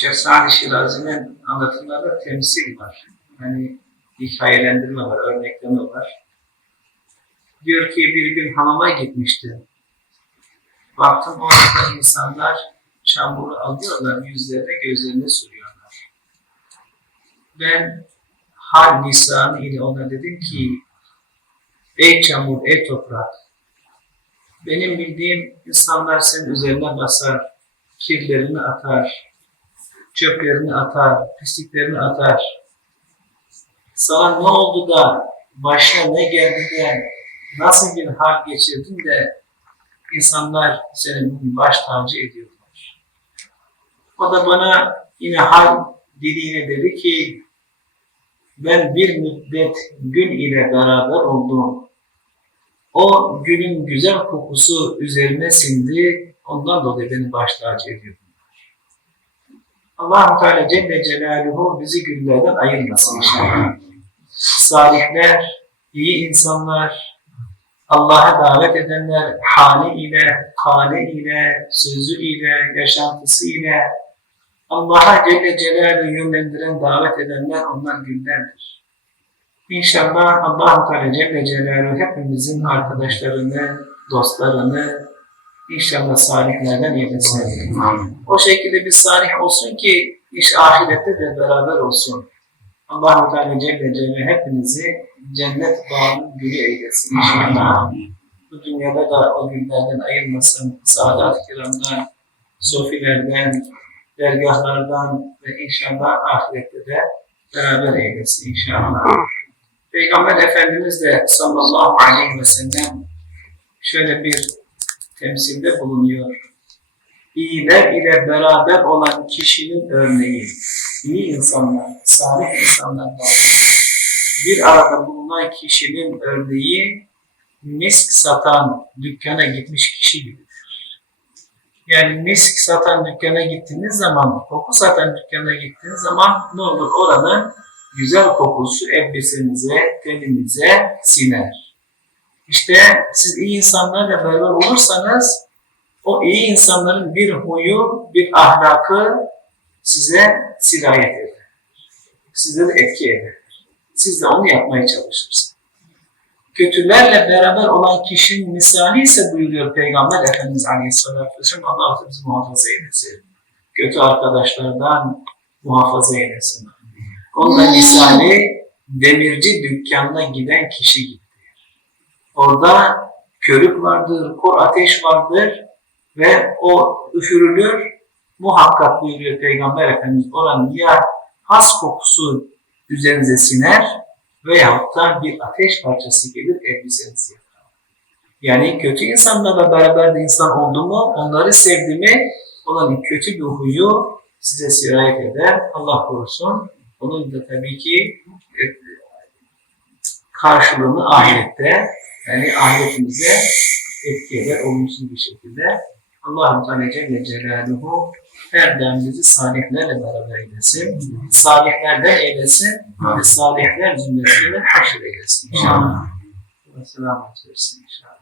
Şeyh Sa'd-ı Şirazi'nin anlatımlarında temsil var. Yani hikayelendirme var, örnekleme var. Diyor ki bir gün hamama gitmişti. Baktım orada insanlar çamuru alıyorlar, yüzlerine gözlerine sürüyorlar. Ben hal lisanı ile ona dedim ki ey çamur, ey toprak benim bildiğim insanlar senin üzerine basar, kirlerini atar, çöplerini atar, pisliklerini atar. Sana ne oldu da, başına ne geldi de, nasıl bir hal geçirdin de insanlar senin baş tacı ediyorlar. O da bana yine hal diliyle dedi ki, ben bir müddet gün ile beraber oldum. O günün güzel kokusu üzerine sindi, ondan dolayı beni baş tacı ediyor. Allah Teala Celle Celaluhu bizi güllerden ayırmasın inşallah. Salihler, iyi insanlar, Allah'a davet edenler hali ile, kale ile, sözü ile, yaşantısı ile Allah'a Celle Celaluhu yönlendiren, davet edenler onlar güllerdir. İnşallah allah Teala Celle Celaluhu hepimizin arkadaşlarını, dostlarını inşallah salihlerden eylesin. O şekilde bir salih olsun ki iş ahirette de beraber olsun. Allah-u Teala Celle Celle hepinizi cennet bağının gülü eylesin inşallah. Bu dünyada da o güllerden ayırmasın. Saadat kiramdan, sofilerden, dergahlardan ve inşallah ahirette de beraber eylesin inşallah. Peygamber Efendimiz de sallallahu aleyhi ve sellem şöyle bir temsilde bulunuyor. İyiler ile beraber olan kişinin örneği, iyi insanlar, salih insanlar bir arada bulunan kişinin örneği misk satan dükkana gitmiş kişi gibidir. Yani misk satan dükkana gittiğiniz zaman, koku satan dükkana gittiğiniz zaman ne olur? Oranın güzel kokusu elbisenize, teninize siner. İşte siz iyi insanlarla beraber olursanız o iyi insanların bir huyu, bir ahlakı size sirayet eder. Size de etki eder. Siz de onu yapmaya çalışırsınız. Kötülerle beraber olan kişinin misali ise buyuruyor Peygamber Efendimiz Aleyhisselatü Vesselam Allah bizi muhafaza eylesin. Kötü arkadaşlardan muhafaza eylesin. Onun misali demirci dükkanına giden kişi gibidir. Orada körük vardır, kor ateş vardır ve o üfürülür. Muhakkak buyuruyor Peygamber Efendimiz oranın ya has kokusu üzerinize siner veyahut da bir ateş parçası gelir elbisenizi yakar. Yani kötü insanlarla beraber de insan oldu mu, onları sevdi mi, olan kötü bir huyu size sirayet eder. Allah korusun. Onun da tabii ki e, karşılığını ahirette yani ahiretimize etki eder olumsuz bir şekilde. Allah-u Teala Celle Celaluhu her daim bizi salihlerle beraber eylesin. Salihlerden eylesin ve salihler zümresiyle haşr eylesin inşallah. Ve selamet versin inşallah.